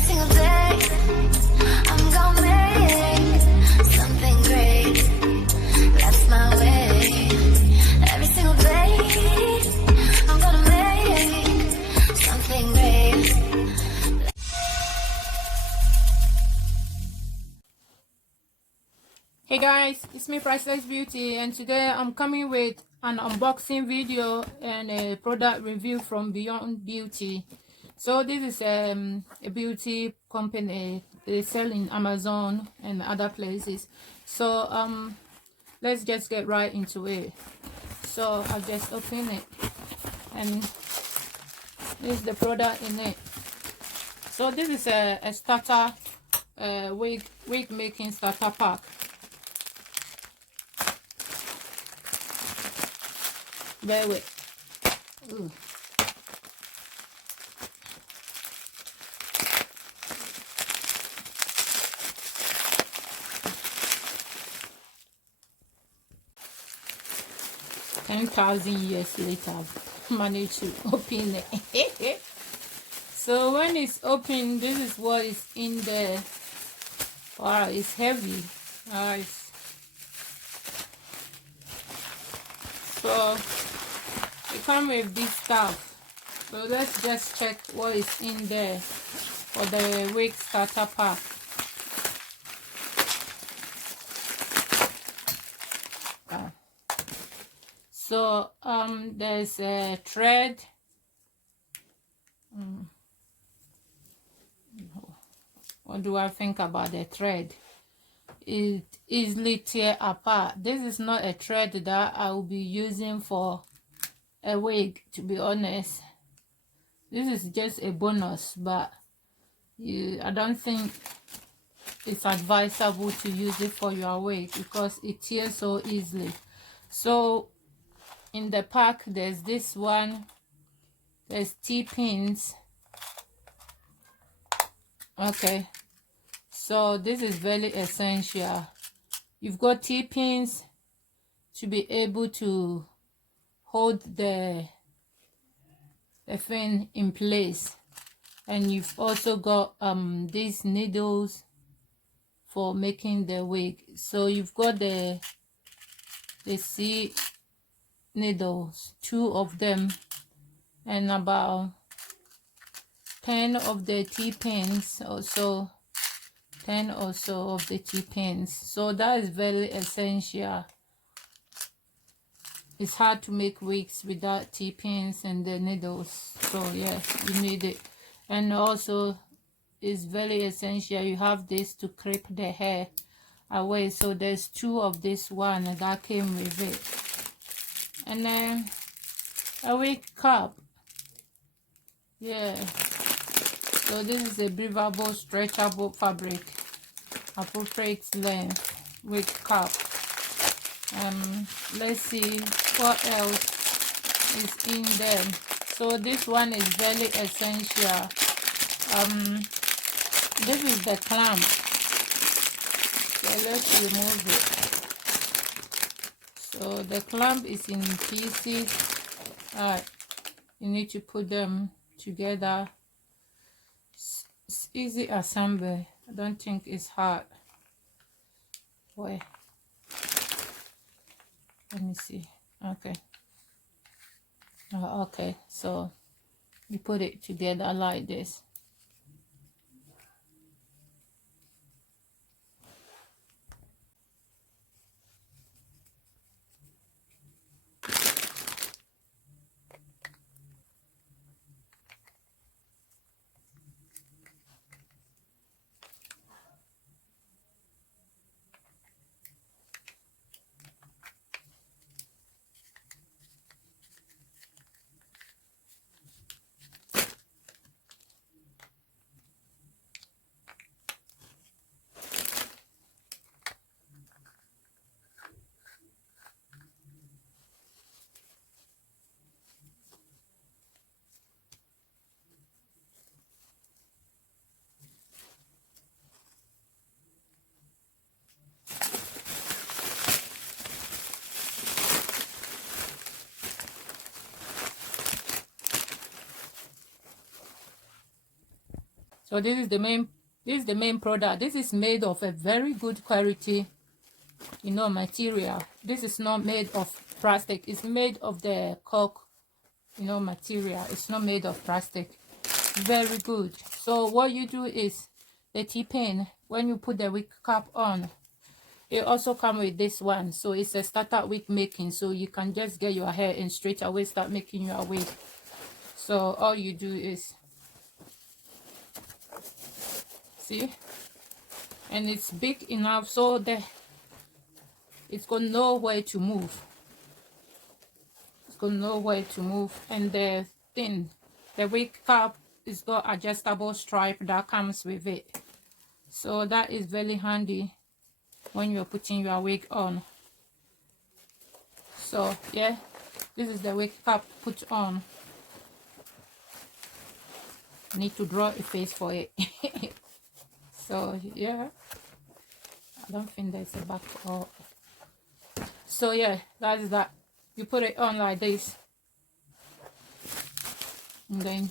single day, I'm gonna make something great. That's my way. Every single day, I'm gonna make something great. Hey guys, it's me Priceless Beauty, and today I'm coming with an unboxing video and a product review from Beyond Beauty. So this is a beauty company. They sell in Amazon and other places. So let's just get right into it. So I'll just open it, and this is the product in it. So this is a starter wig making starter pack. Bear with. Ooh. $10,000 later, I've managed to open it. So when it's open, this is what is in there. Wow, it's heavy. So it comes with this stuff. So let's just check what is in there for the wig starter pack. So there's a thread. What do I think about the thread? It easily tear apart. This is not a thread that I will be using for a wig, to be honest. This is just a bonus, but I don't think it's advisable to use it for your wig because it tears so easily. So in the pack, there's this one. There's T-pins. Okay, so this is very essential. You've got T-pins to be able to hold the thing in place, and you've also got these needles for making the wig. So you've got the C needles, 2 of them, and about 10 of the T-pins, also 10 or so of the T-pins. So that is very essential. It's hard to make wigs without T-pins and the needles. So yeah, you need it. And also it's very essential you have this to clip the hair away. So there's 2 of this one that came with it. And then a wig cap. Yeah. So this is a breathable, stretchable fabric, appropriate length wig cap. Let's see what else is in there. So this one is very essential. This is the clamp. So let's remove it. So the clamp is in pieces. You need to put them together. It's easy assembly. I don't think it's hard. Wait, let me see. Okay. Okay, so you put it together like this. So this is the main product. This is made of a very good quality, you know, material. This is not made of plastic. It's made of the cork, you know, material. It's not made of plastic. Very good. So what you do is the T-pin, when you put the wig cap on, it also comes with this one. So it's a starter wig making, so you can just get your hair and straight away start making your wig. So all you do is, see, and it's big enough so that it's got nowhere to move. It's got nowhere to move. And the thing, the wig cap, it's got adjustable stripe that comes with it. So that is very handy when you're putting your wig on. So yeah, this is the wig cap put on. Need to draw a face for it. So yeah, I don't think there's a back or. So yeah, that is that. You put it on like this, and then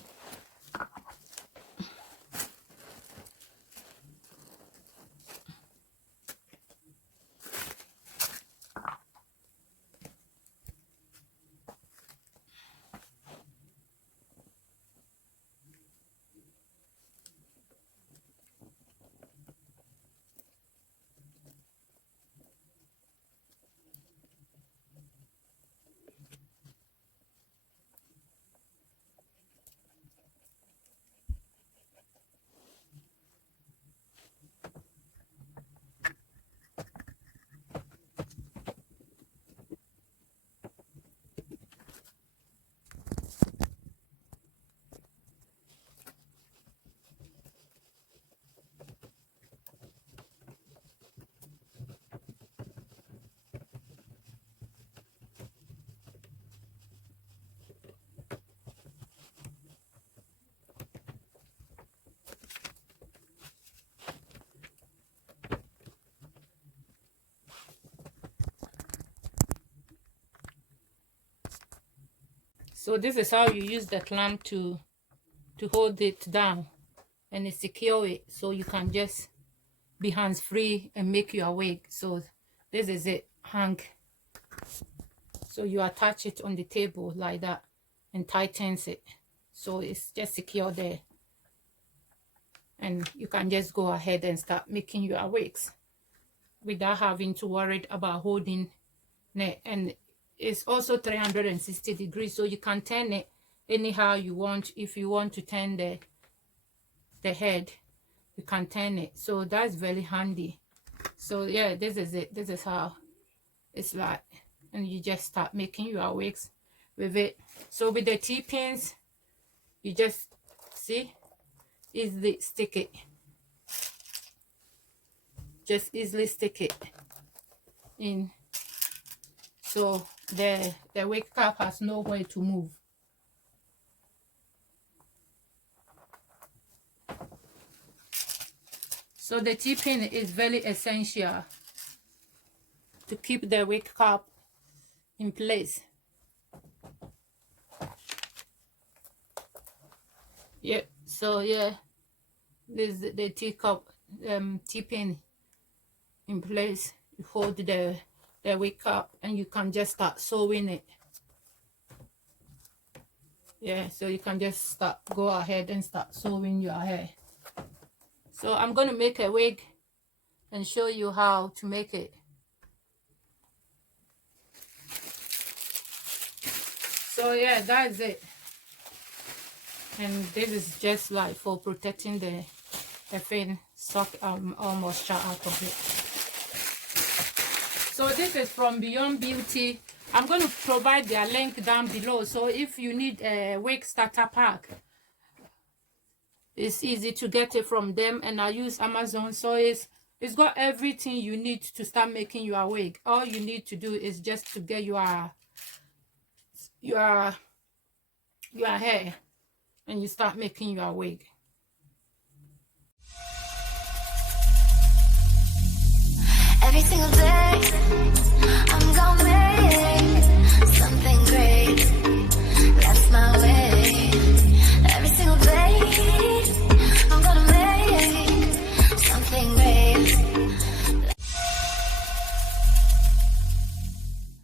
so this is how you use the clamp to hold it down and secure it, so you can just be hands free and make your wig. So this is it, hang. So you attach it on the table like that and tightens it, so it's just secure there, and you can just go ahead and start making your wigs without having to worry about holding it. And it's also 360 degrees, so you can turn it anyhow you want. If you want to turn the head, you can turn it. So that's very handy. So yeah, this is it. This is how it's like, and you just start making your wigs with it. So with the T-pins, you just see, easily stick it. Just easily stick it in, so the wig cap has nowhere to move. So the T-pin is very essential to keep the wig cap in place. Yeah, so yeah, this is the T-pin in place. You hold the wig cap and you can just start sewing it. Yeah, so you can just go ahead and start sewing your hair. So I'm going to make a wig and show you how to make it. So yeah, that's it. And this is just like for protecting the thing, suck all moisture out of it. So this is from Beyond Beauty. I'm going to provide their link down below. So if you need a wig starter pack, it's easy to get it from them. And I use Amazon, so it's got everything you need to start making your wig. All you need to do is just to get your hair, and you start making your wig. Every single day, I'm gonna make something great. That's my way.